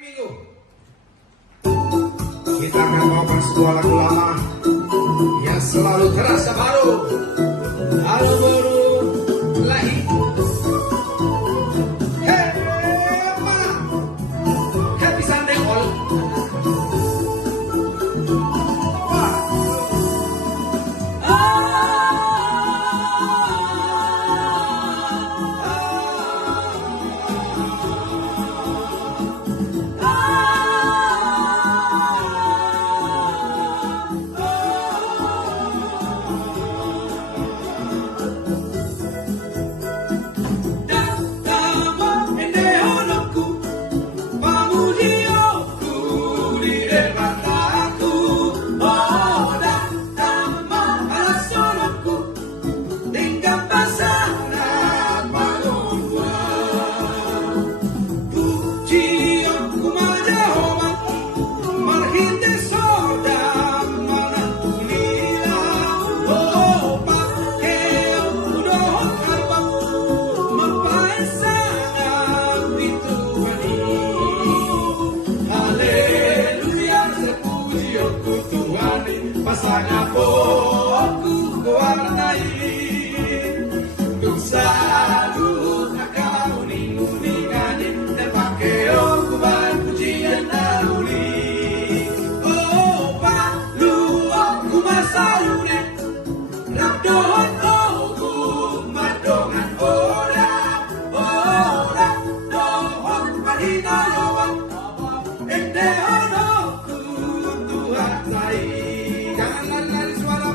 Minggu kita akan bawakan sebuah lagu lama yang selalu terasa baru, halo baru lagi. Hey, mana? Happy Sunday all. Wah. Pasangan aku kuwarnai untuk selalu kau ning-ningani dan pakai aku pujian daruli. Oh palu aku masalune rabdohon aku madongan ora dohon padina lawan ende aku Tuhan lain. Jangan lari suara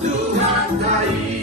Tuhan